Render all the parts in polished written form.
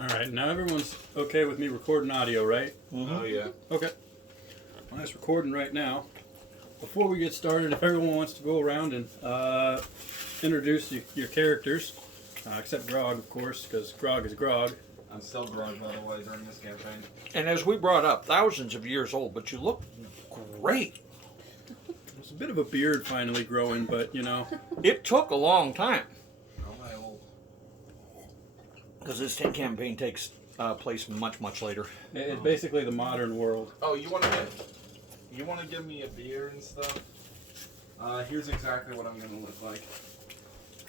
All right, now everyone's okay with me recording audio, right? Mm-hmm. Oh, yeah. Okay. Well, that's recording right now. Before we get started, if everyone wants to go around and introduce your characters, except Grog, of course, because Grog is Grog. I'm still growing, by the way, during this campaign. And as we brought up, thousands of years old, but you look great. There's a bit of a beard finally growing, but you know. It took a long time. Oh, my old. Because this campaign takes place much, much later. It's basically the modern world. Oh, you want to give me a beer and stuff? Here's exactly what I'm going to look like.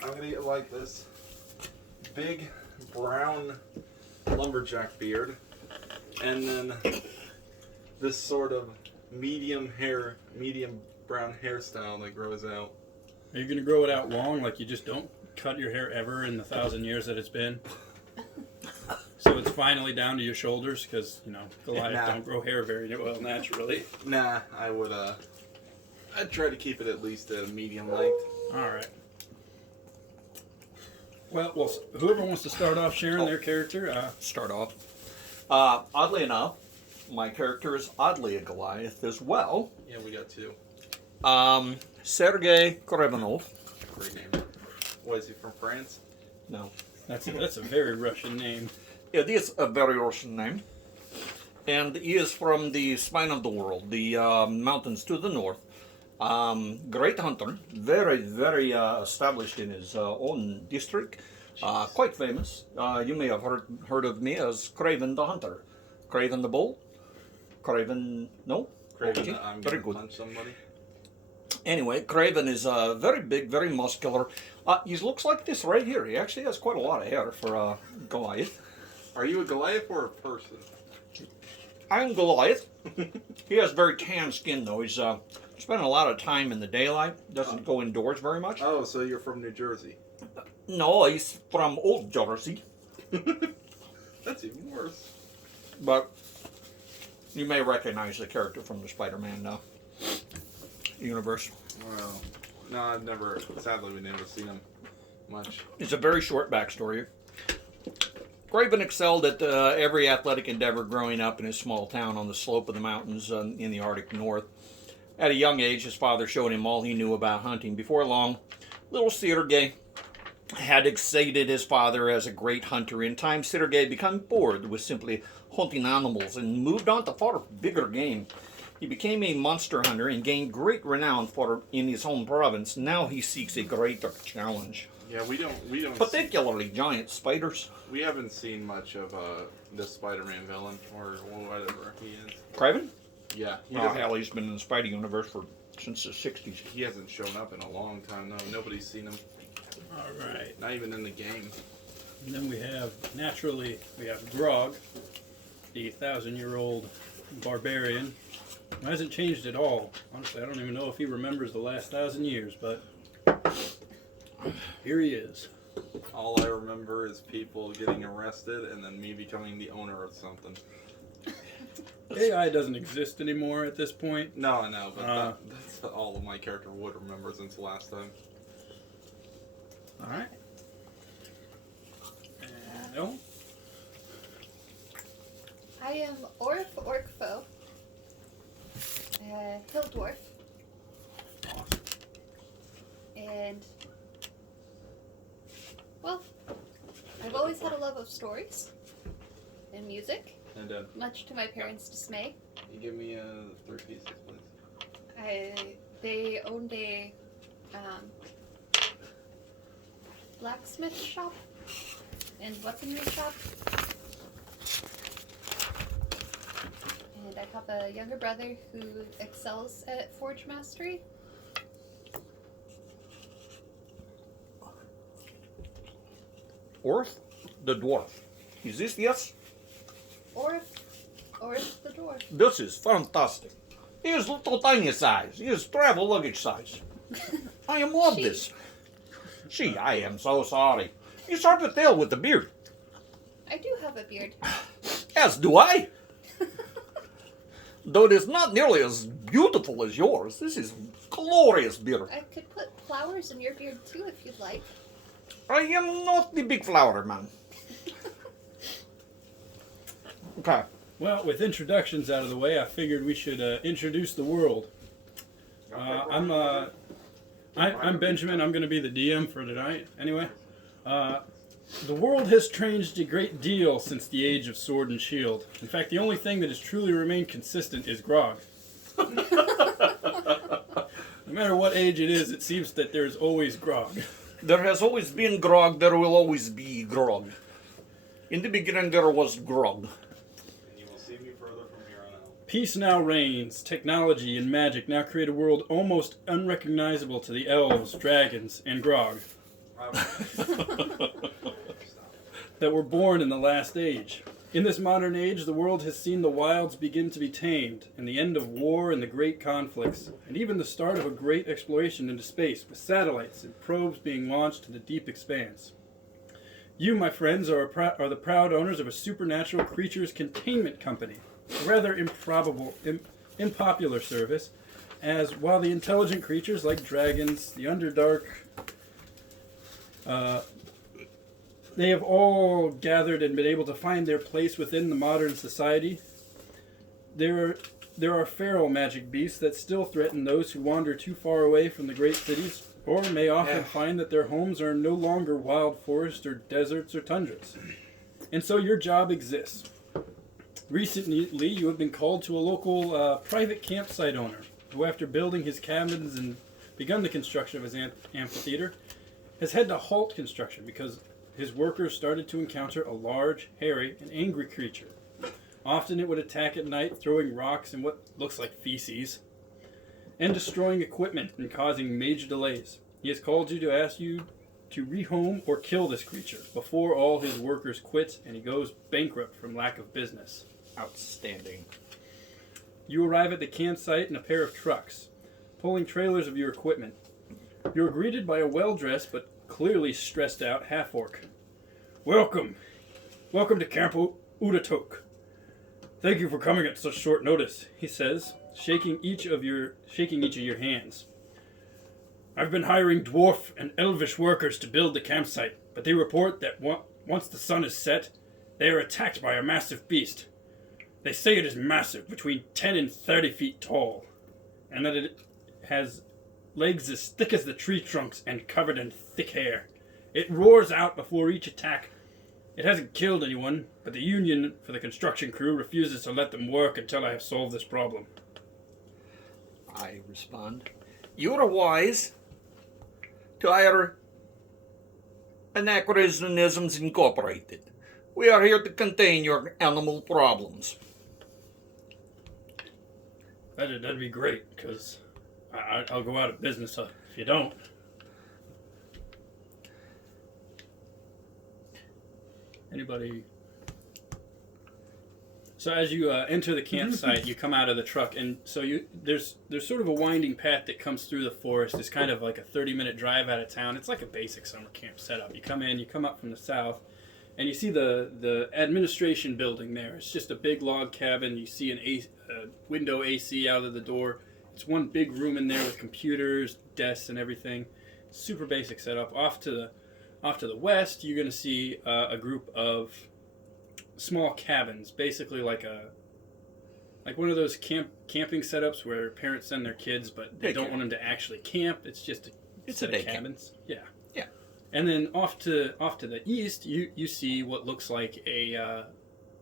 I'm going to get like this big brown lumberjack beard, and then this sort of medium brown hairstyle that grows out. Are you going to grow it out long, like you just don't cut your hair ever in the 1,000 years that it's been? So it's finally down to your shoulders, because, you know, Goliath don't grow hair very well naturally. Nah, I'd try to keep it at least at a medium length. All right. Well, whoever wants to start off sharing their character. Start off. Oddly enough, my character is oddly a Goliath as well. Yeah, we got two. Sergei Korevanov. Great name. What, is he from France? No. That's a very Russian name. It is a very Russian name. And he is from the spine of the world, the mountains to the north. Great hunter, very, very established in his own district, quite famous. You may have heard of me as Craven the Hunter. Craven the Bull? Craven, no? Craven, Okay. I'm Very going to good. punch somebody. Anyway, Craven is very big, very muscular. He looks like this right here. He actually has quite a lot of hair for Goliath. Are you a Goliath or a person? I'm Goliath. He has very tan skin, though. He's spending a lot of time in the daylight. Doesn't go indoors very much. Oh, so you're from New Jersey. No, he's from Old Jersey. That's even worse. But you may recognize the character from the Spider-Man universe. Well, no, sadly, we never seen him much. It's a very short backstory. Craven excelled at every athletic endeavor growing up in his small town on the slope of the mountains in the Arctic North. At a young age, his father showed him all he knew about hunting. Before long, little Sergei had exceeded his father as a great hunter. In time, Sergei became bored with simply hunting animals and moved on to far bigger game. He became a monster hunter and gained great renown in his home province. Now he seeks a greater challenge. Yeah, we don't. Particularly giant spiders. We haven't seen much of the Spider-Man villain or whatever he is. Craven? Yeah, Hell, he's been in the Spidey universe since the 60s. he hasn't shown up in a long time. No, nobody's seen him. All right. Not even in the game. And then we have Grog, the 1,000-year-old barbarian. Who hasn't changed at all. Honestly, I don't even know if he remembers the last 1,000 years, but here he is. All I remember is people getting arrested and then me becoming the owner of something. AI doesn't exist anymore at this point. No, I know, but that's all of my character would remember since the last time. All right. And no. I am Orf Orkfo, Hill Dwarf, Awesome. and well, I've always had a love of stories and music, And then much to my parents' dismay. you give me 3 pieces, please. They owned a blacksmith shop and weaponry shop. And I have a younger brother who excels at forge mastery. Orth the dwarf. Is this yes? Orf the dwarf. This is fantastic. He is little tiny size. He is travel luggage size. I am love this. Gee, I am so sorry. It's hard to tell with the beard. I do have a beard. As do I. Though it is not nearly as beautiful as yours. This is glorious beard. I could put flowers in your beard too if you'd like. I am not the big flower man. Okay. Well, with introductions out of the way, I figured we should introduce the world. I'm Benjamin. I'm going to be the DM for tonight. Anyway, the world has changed a great deal since the age of Sword and Shield. In fact, the only thing that has truly remained consistent is grog. No matter what age it is, it seems that there's always grog. There has always been grog, there will always be grog. In the beginning, there was grog. And you will see me further from here on out. Peace now reigns. Technology and magic now create a world almost unrecognizable to the elves, dragons, and grog that were born in the last age. In this modern age, the world has seen the wilds begin to be tamed, and the end of war and the great conflicts, and even the start of a great exploration into space, with satellites and probes being launched to the deep expanse. You, my friends, are the proud owners of a supernatural creatures containment company, a rather unpopular service, as while the intelligent creatures like dragons, the Underdark, they have all gathered and been able to find their place within the modern society. There are feral magic beasts that still threaten those who wander too far away from the great cities, or may often find that their homes are no longer wild forests or deserts or tundras. And so your job exists. Recently, you have been called to a local private campsite owner, who after building his cabins and begun the construction of his amphitheater, has had to halt construction because his workers started to encounter a large, hairy, and angry creature. Often it would attack at night, throwing rocks and what looks like feces, and destroying equipment and causing major delays. He has called you to ask you to rehome or kill this creature before all his workers quit and he goes bankrupt from lack of business. Outstanding. You arrive at the campsite in a pair of trucks, pulling trailers of your equipment. You are greeted by a well-dressed but clearly stressed out half-orc. Welcome to Camp Utatok. Thank you for coming at such short notice, he says, shaking each of your hands. I've been hiring dwarf and elvish workers to build the campsite, but they report that once the sun is set, they are attacked by a massive beast. They say it is massive, between 10 and 30 feet tall, and that it has legs as thick as the tree trunks and covered in thick hair. It roars out before each attack. It hasn't killed anyone, but the union for the construction crew refuses to let them work until I have solved this problem. I respond, you are wise to hire Anachronisms Incorporated. We are here to contain your animal problems. That'd be great, because I'll go out of business if you don't. Anybody? So as you enter the campsite, you come out of the truck, and so there's sort of a winding path that comes through the forest. It's kind of like a 30-minute drive out of town. It's like a basic summer camp setup. You come up from the south, and you see the administration building there. It's just a big log cabin. You see a window AC out of the door. It's one big room in there with computers, desks, and everything. Super basic setup. Off to the west, you're going to see a group of small cabins, basically like one of those camping setups where parents send their kids, but they don't want them to actually camp. It's just a set of cabins. Yeah. Yeah. And then off to the east, you see what looks like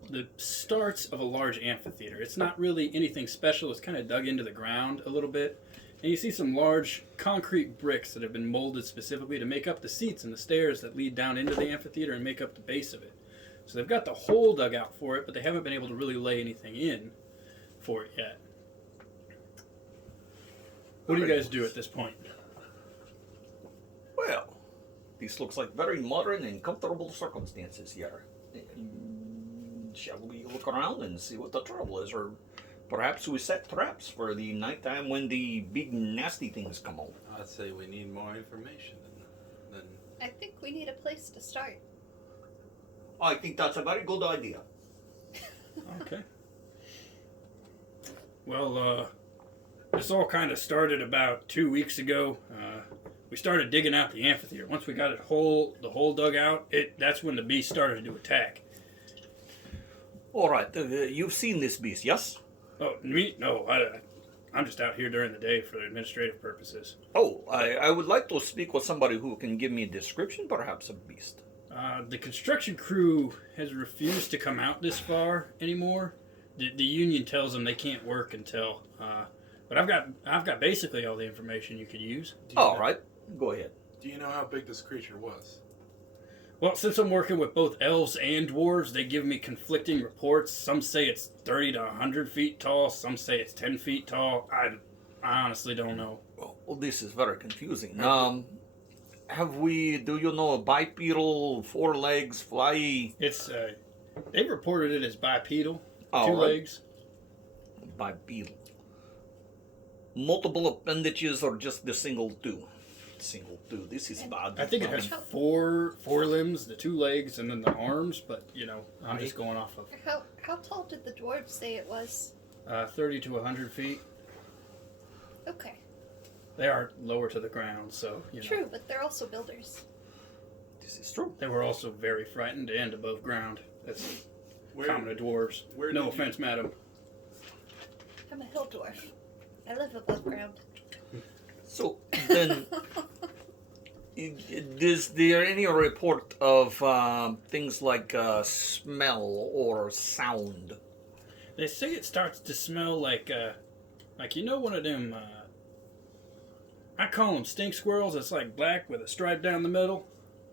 the starts of a large amphitheater. It's not really anything special. It's kind of dug into the ground a little bit. And you see some large concrete bricks that have been molded specifically to make up the seats and the stairs that lead down into the amphitheater and make up the base of it. So they've got the hole dug out for it, but they haven't been able to really lay anything in for it yet. What do you guys do at this point? Well, this looks like very modern and comfortable circumstances here. Shall we look around and see what the trouble is? Or perhaps we set traps for the nighttime when the big nasty things come out. I'd say we need more information than I think we need a place to start. I think that's a very good idea. Okay. Well, this all kind of started about 2 weeks ago. We started digging out the amphitheater. Once we got the hole dug out, that's when the beast started to attack. All right, you've seen this beast, yes? Oh, me? No, I'm just out here during the day for administrative purposes. Oh, I would like to speak with somebody who can give me a description, perhaps, of beast. The construction crew has refused to come out this far anymore. The union tells them they can't work until. But I've got basically all the information you could use. All right, go ahead. Do you know how big this creature was? Well, since I'm working with both elves and dwarves, they give me conflicting reports. Some say it's 30 to 100 feet tall. Some say it's 10 feet tall. I honestly don't know. Well, this is very confusing. Do you know a bipedal, 4 legs, fly? It's they reported it as bipedal, All 2 right. legs. Bipedal. Multiple appendages or just the single 2? Single 2. This is bad. I think it has 4 limbs, the 2 legs, and then the arms. But I'm just going off of How tall did the dwarves say it was? 30 to 100 feet. Okay. They are lower to the ground, so True, but they're also builders. This is true. They were also very frightened and above ground. That's common to dwarves. where No did you- offense, madam. I'm a hill dwarf. I live above ground. So then, is there any report of things like smell or sound? They say it starts to smell like one of them. I call them stink squirrels. It's like black with a stripe down the middle,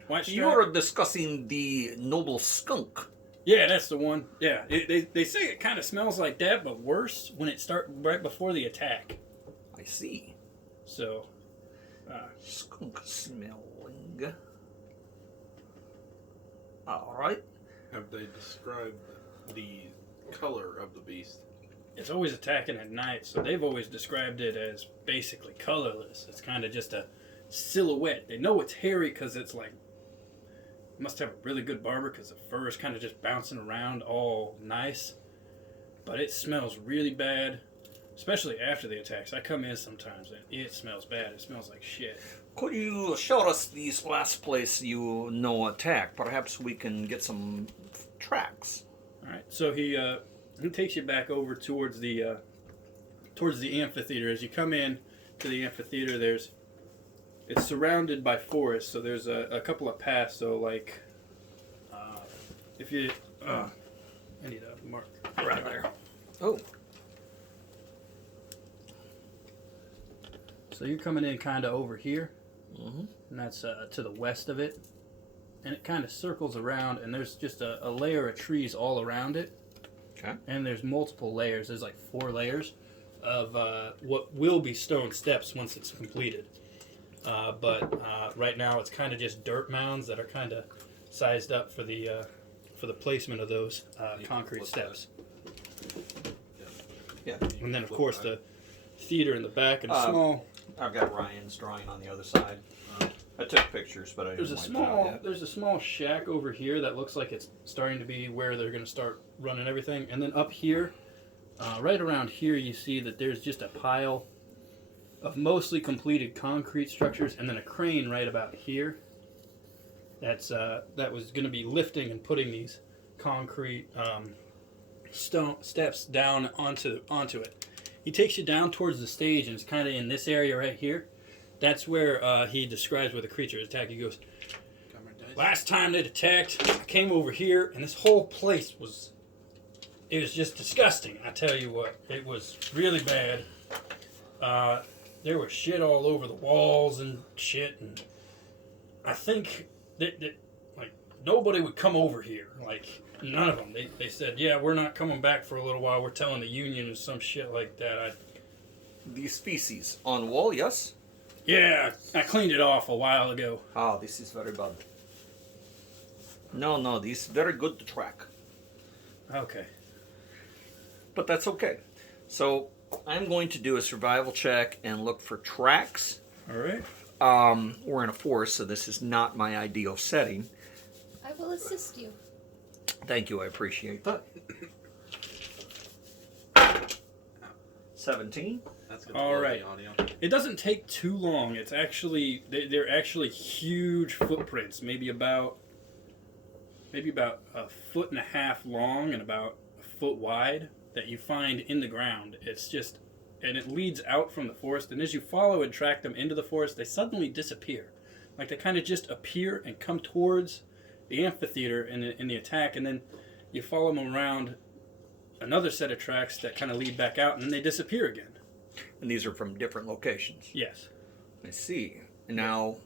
white stripe. You're discussing the noble skunk. Yeah, that's the one. Yeah, they say it kind of smells like that, but worse when it starts right before the attack. I see. So, Skunk smelling. All right. Have they described the color of the beast? it's always attacking at night, so they've always described it as basically colorless. It's kind of just a silhouette. They know it's hairy because it's like, must have a really good barber because the fur is kind of just bouncing around all nice. But it smells really bad, especially after the attacks. I come in sometimes and it smells bad. It smells like shit. Could you show us this last place you know attack? Perhaps we can get some tracks. All right, so he takes you back over towards the amphitheater. As you come in to the amphitheater, it's surrounded by forest. So there's a couple of paths. So like, if you, I need a mark right there. Oh. So you're coming in kind of over here, Mm-hmm. and that's to the west of it, and it kind of circles around, and there's just a layer of trees all around it. Okay. And there's multiple layers. There's like 4 layers of what will be stone steps once it's completed. But right now it's kind of just dirt mounds that are kind of sized up for the placement of those concrete steps. Yeah. And then of course the theater in the back and Um, I've got Ryan's drawing on the other side. I took pictures, but I didn't there's a small shack over here that looks like it's starting to be where they're going to start running everything. And then up here, right around here, you see that there's just a pile of mostly completed concrete structures, and then a crane right about here. That was going to be lifting and putting these concrete stone steps down onto it. He takes you down towards the stage, and it's kind of in this area right here. That's where he describes where the creature attacked. He goes, last time it attacked, I came over here, and this whole place was just disgusting. I tell you what, it was really bad. There was shit all over the walls and shit, and I think that like nobody would come over here. Like none of them. They said, yeah, we're not coming back for a little while. We're telling the union or some shit like that. The species on wall, yes? Yeah, I cleaned it off a while ago. Ah, this is very bad. No, this is very good to track. Okay. But that's okay. So I'm going to do a survival check and look for tracks. All right. We're in a forest, so this is not my ideal setting. I will assist you. Thank you, I appreciate that. 17. That's good. All right. Audio. It doesn't take too long. It's actually they're actually huge footprints, maybe about a foot and a half long and about a foot wide that you find in the ground. It's just, and it leads out from the forest. And as you follow and track them into the forest, they suddenly disappear. Like they kind of just appear and come towards the amphitheater in the attack, and then you follow them around another set of tracks that kind of lead back out, and then they disappear again. And these are from different locations. Yes. I see. Now,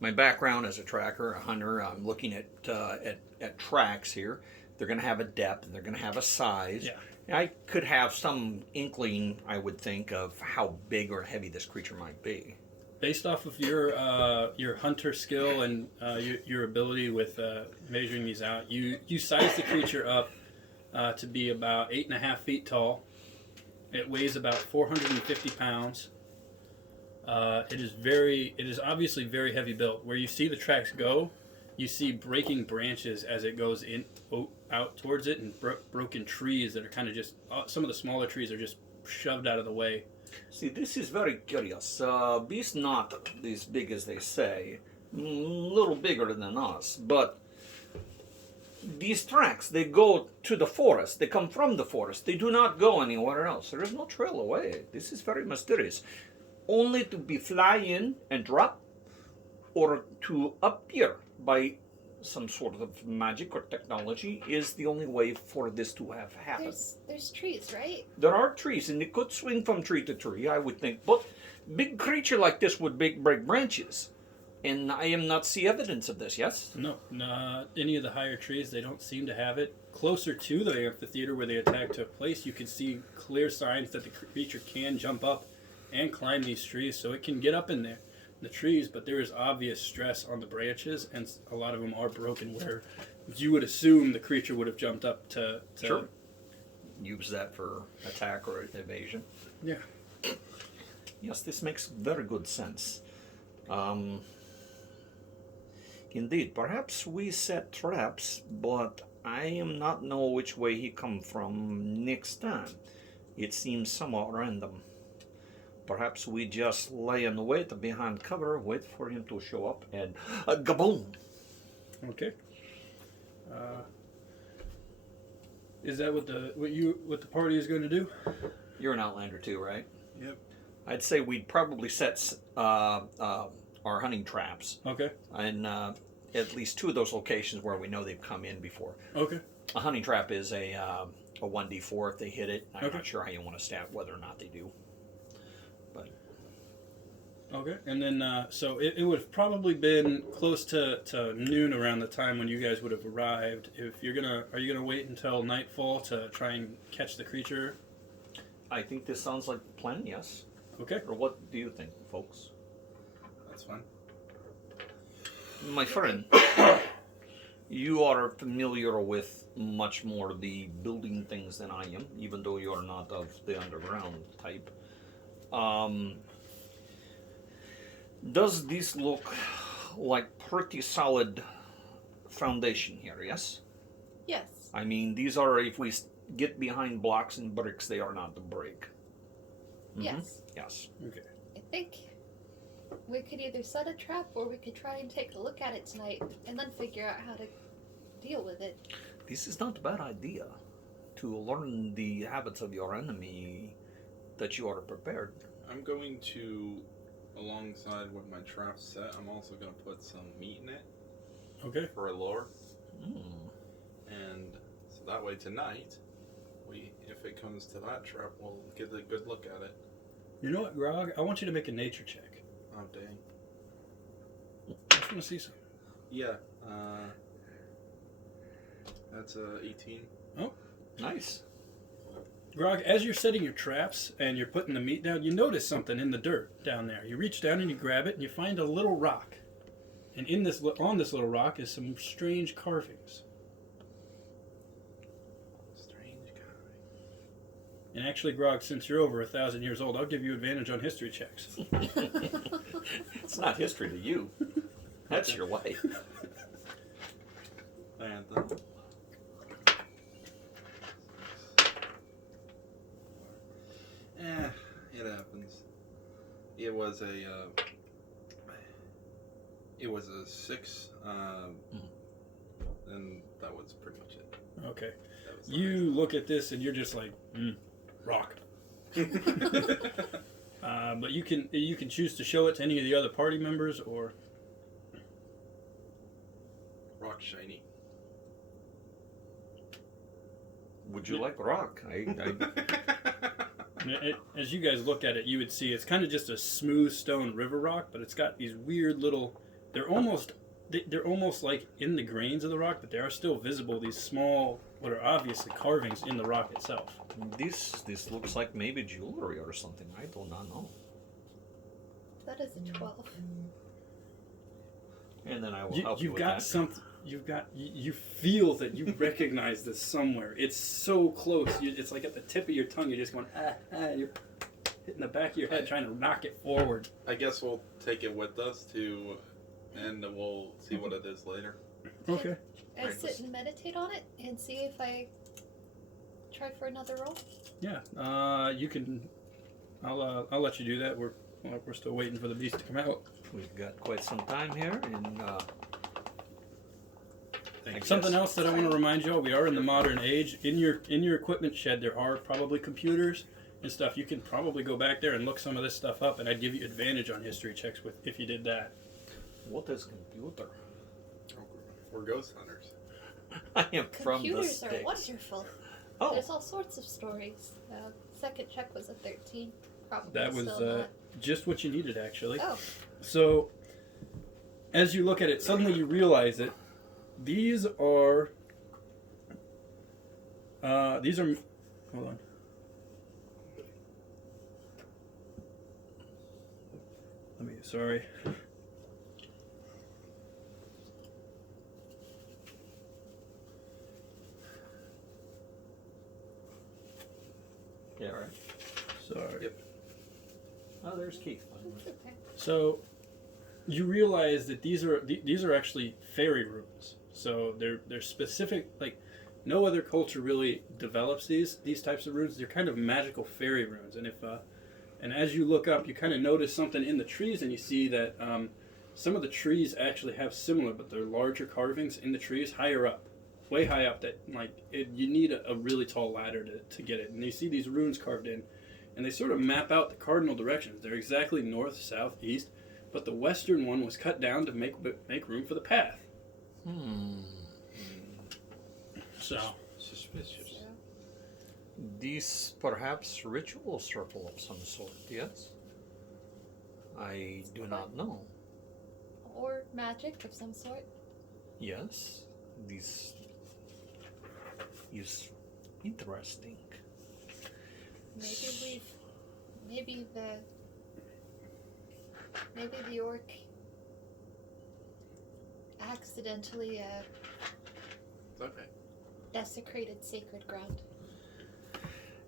my background as a tracker, a hunter, I'm looking at tracks here. They're going to have a depth, and they're going to have a size. Yeah. I could have some inkling, I would think, of how big or heavy this creature might be. Based off of your hunter skill and your ability with measuring these out, you size the creature up to be about 8.5 feet tall. It weighs about 450 pounds. It is obviously very heavy built. Where you see the tracks go, you see breaking branches as it goes out towards it, and broken trees that are kind of just some of the smaller trees are just shoved out of the way. See, this is very curious. Beast not as big as they say, a little bigger than us, but these tracks, they go to the forest. They come from the forest. They do not go anywhere else. There is no trail away. This is very mysterious. Only to be fly in and drop, or to appear by some sort of magic or technology is the only way for this to have happened. There's trees, right? There are trees, and they could swing from tree to tree, I would think. But big creature like this would break branches. And I am not see evidence of this, yes? No, not any of the higher trees. They don't seem to have it. Closer to the amphitheater where the attack took place, you can see clear signs that the creature can jump up and climb these trees, so it can get up in there, the trees, but there is obvious stress on the branches, and a lot of them are broken where you would assume the creature would have jumped up to Sure. Use that for attack or evasion. Yeah. Yes, this makes very good sense. Indeed, perhaps we set traps, but I am not know which way he come from next time. It seems somewhat random. Perhaps we just lay in wait behind cover, wait for him to show up, and gaboom! Okay. Is that what the party is going to do? You're an outlander too, right? Yep. I'd say we'd probably set our hunting traps. Okay. And at least two of those locations where we know they've come in before. Okay. A hunting trap is a 1d4 if they hit it. I'm Okay. not sure how you want to stat whether or not they do. But Okay. And then, so it would have probably been close to noon around the time when you guys would have arrived. Are you gonna wait until nightfall to try and catch the creature? I think this sounds like the plan, yes. Okay. Or what do you think, folks? That's fine. My friend, you are familiar with much more the building things than I am, even though you are not of the underground type. Does this look like pretty solid foundation here, yes? Yes. I mean, these are, if we get behind blocks and bricks, they are not to break. Mhm. Yes. Yes. Okay. I think we could either set a trap or we could try and take a look at it tonight and then figure out how to deal with it. This is not a bad idea. To learn the habits of your enemy, that you are prepared. I'm going to, alongside with my trap set, I'm also going to put some meat in it Okay. for a lure. Mm. And so that way tonight, if it comes to that trap, we'll get a good look at it. You know what, Grog? I want you to make a nature check. Oh, dang. I just want to see some. Yeah. That's 18. Nice. Grog, as you're setting your traps and you're putting the meat down, you notice something in the dirt down there. You reach down and you grab it and you find a little rock. And on this little rock is some strange carvings. Strange guy. And actually, Grog, since you're over 1,000 years old, I'll give you advantage on history checks. It's not history to you. That's your life. And it happens. It was a 6, and that was pretty much it. Okay. That was You look at this and you're just like, rock. But you can choose to show it to any of the other party members, or rock shiny. Would you like rock? as you guys look at it, you would see it's kind of just a smooth stone river rock, but it's got these weird little. They're almost like in the grains of the rock, but they are still visible. These small, what are obviously carvings in the rock itself. This looks like maybe jewelry or something. I do not know. That is a 12. And then I will help you You've with got that. something. You feel that you recognize this somewhere. It's so close. It's like at the tip of your tongue. You're just going you're hitting the back of your head trying to knock it forward. I guess we'll take it with us and we'll see what it is later. Okay. I sit and meditate on it and see if I try for another roll. Yeah. You can. I'll let you do that. We're still waiting for the beast to come out. We've got quite some time here, and Something else that I want to remind you all: we are in the modern age. In your equipment shed, there are probably computers and stuff. You can probably go back there and look some of this stuff up, and I'd give you advantage on history checks if you did that. what is computer? We're ghost hunters. I am from the Computers are States. wonderful. Oh, There's all sorts of stories. Second check was a 13. Probably That was still not. just what you needed, actually. Oh, So, as you look at it, suddenly you realize that these are. Hold on. Sorry. yeah, right. Sorry. Yep. Oh, there's Keith. it's okay. So, you realize that these are actually fairy runes. So they're specific. Like, no other culture really develops these types of runes. They're kind of magical fairy runes. And as you look up, you kind of notice something in the trees, and you see that some of the trees actually have similar, but they're larger carvings in the trees higher up, way high up. That you need a really tall ladder to get it. And you see these runes carved in, and they sort of map out the cardinal directions. They're exactly north, south, east, but the western one was cut down to make room for the path. So. Suspicious. So, These perhaps ritual circle of some sort, yes? I do not know. or magic of some sort. Yes, this is interesting. Maybe the orc accidentally It's okay. desecrated sacred ground.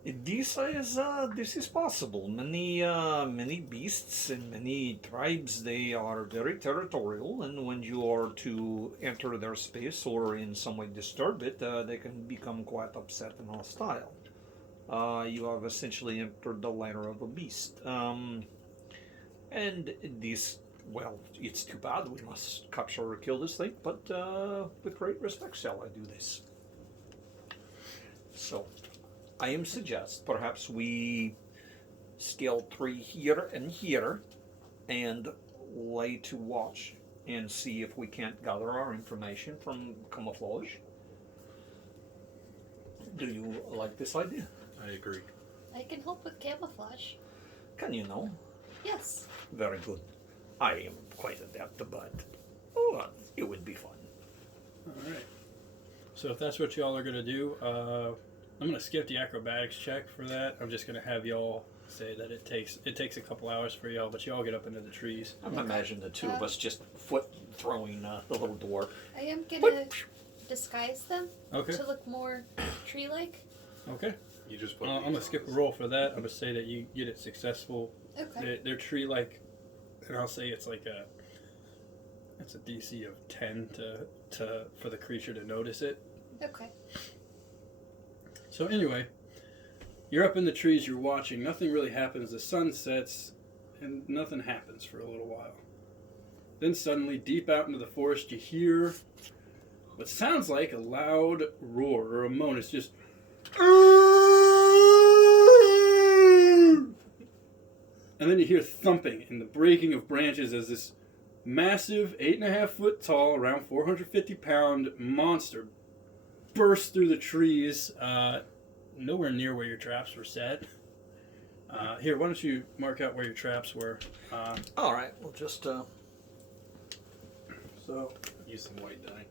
This is possible. Many beasts and many tribes, they are very territorial, and when you are to enter their space or in some way disturb it, they can become quite upset and hostile. You have essentially entered the lair of a beast. And this, well, it's too bad. We must capture or kill this thing, but with great respect shall I do this. So, I am suggest perhaps we scale 3 here and here and lay to watch and see if we can't gather our information from camouflage. Do you like this idea? I agree. I can help with camouflage. Can you know? Yes. Very good. I am quite adept, but it would be fun. All right. So if that's what y'all are gonna do, I'm gonna skip the acrobatics check for that. I'm just gonna have y'all say that it takes a couple hours for y'all, but y'all get up into the trees. I'm imagining the two of us just foot throwing the little dwarf. I am gonna disguise them Okay. to look more tree-like. Okay. You just put. I'm gonna skip a roll for that. I'm gonna say that you get it successful. Okay. They're tree-like, and I'll say it's like it's a DC of 10 to for the creature to notice it. Okay. So anyway, you're up in the trees, you're watching, nothing really happens, the sun sets, and nothing happens for a little while. Then suddenly, deep out into the forest, you hear what sounds like a loud roar or a moan. It's just. And then you hear thumping and the breaking of branches as this massive 8.5 foot tall, around 450 pound monster bursts through the trees, nowhere near where your traps were set. Here, why don't you mark out where your traps were? All right, we'll just So Use some white dye.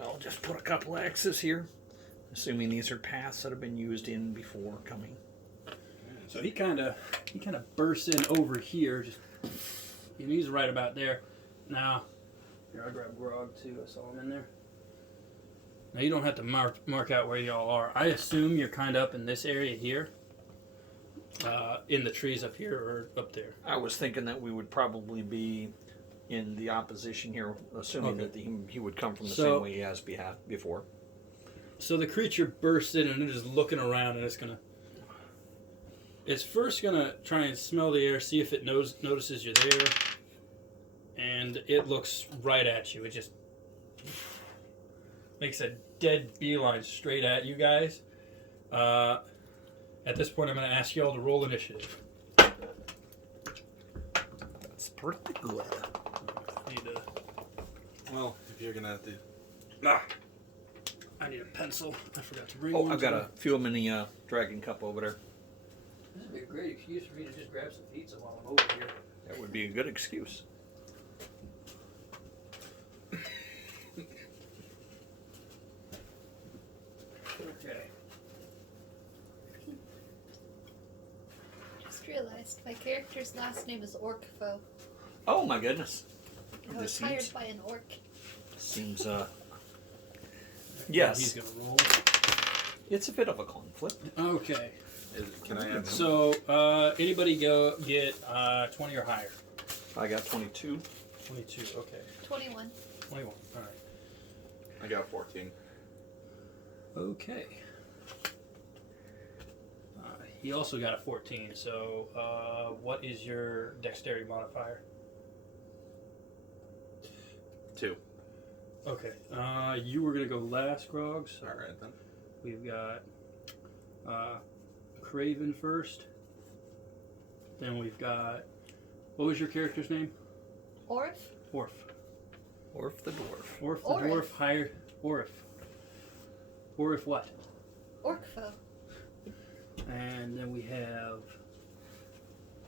I'll just put a couple X's here, assuming these are paths that have been used in before coming. So he kind of bursts in over here, just and he's right about there. Now, here I'll grab Grog too. I saw him in there. Now you don't have to mark out where y'all are. I assume you're kind of up in this area here, in the trees up here or up there. I was thinking that we would probably be in the opposition here, assuming that he would come from the same way he has before. So the creature bursts in and it's just looking around, and it's first gonna try and smell the air, see if it notices you're there, and it looks right at you. It just makes a dead beeline straight at you guys. At this point, I'm gonna ask y'all to roll initiative. That's pretty good. Well, if you're gonna have to. I need a pencil. I forgot to bring Oh, one. I've got a few of them in the dragon cup over there. This would be a great excuse for me to just grab some pizza while I'm over here. That would be a good excuse. Okay. Just realized my character's last name is Orkfo. Oh my goodness. I was hired by an orc. Seems He's yes. gonna roll. It's a bit of a conflict. Okay. Can I have him? So, anybody get 20 or higher? I got 22. 22. Okay. 21. 21. All right. I got 14. Okay. He also got a 14. So, what is your dexterity modifier? 2. Okay. You were gonna go last, Grog. So All right then. we've got Craven first. Then we've got, what was your character's name? Orf? Orf. Orf the dwarf. Orf the Orif. dwarf hired Orif. Orif what? Orkfo. And then we have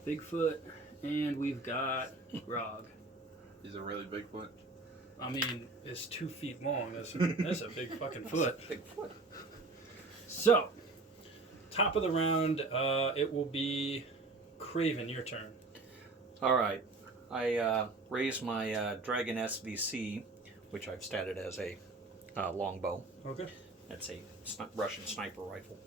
Bigfoot, and we've got Grog. He's a really big foot. I mean, it's 2 feet long. That's a big fucking foot. Big foot. So, top of the round, it will be Craven. Your turn. All right. I raised my Dragon SVC, which I've statted as a longbow. Okay. That's a Russian sniper rifle.